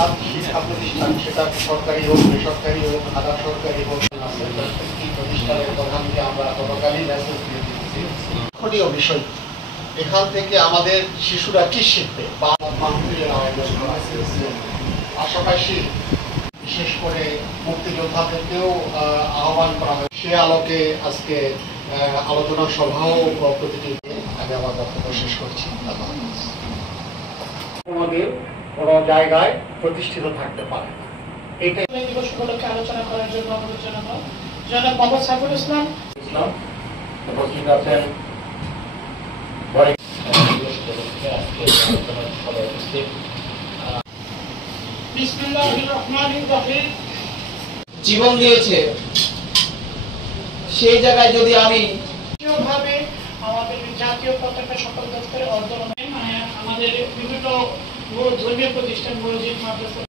অর্থাৎ শিক্ষা প্রতিষ্ঠান, সেটা সরকারি হোক, বেসরকারি হোক, আধা সরকারি হোক, প্রতিষ্ঠানের প্রধানকে আমরা গতকালই মেসেজ দিয়ে দিচ্ছি। লক্ষণীয় বিষয়, এখান থেকে আমাদের শিশুরা কি শিখবে বা মাহফিলের আয়োজন করা হয়েছে। পাশাপাশি বিশেষ করে মুক্তিযোদ্ধাদেরকেও আহ্বান করা হয়। সে আলোকে আজকে আলোচনা সভাও প্রতিটি আমি আমার বক্তব্য শেষ করছি। আমাদের কোনো জায়গায় প্রতিষ্ঠিত থাকতে পারে। এইটাই দিবস উপলক্ষে আলোচনা করার জন্য অনুরোধ জানাবো জনাব মোহাম্মদ সাইফুল ইসলাম। উপস্থিত আছেন জীবন দিয়েছে, সেই জায়গায় যদি আমি ভাবে আমাদের জাতীয় পতাকা সকল দপ্তরে অর্জন, আমাদের বিভিন্ন ধর্মীয় প্রতিষ্ঠান, মসজিদ, মাদ্রাসা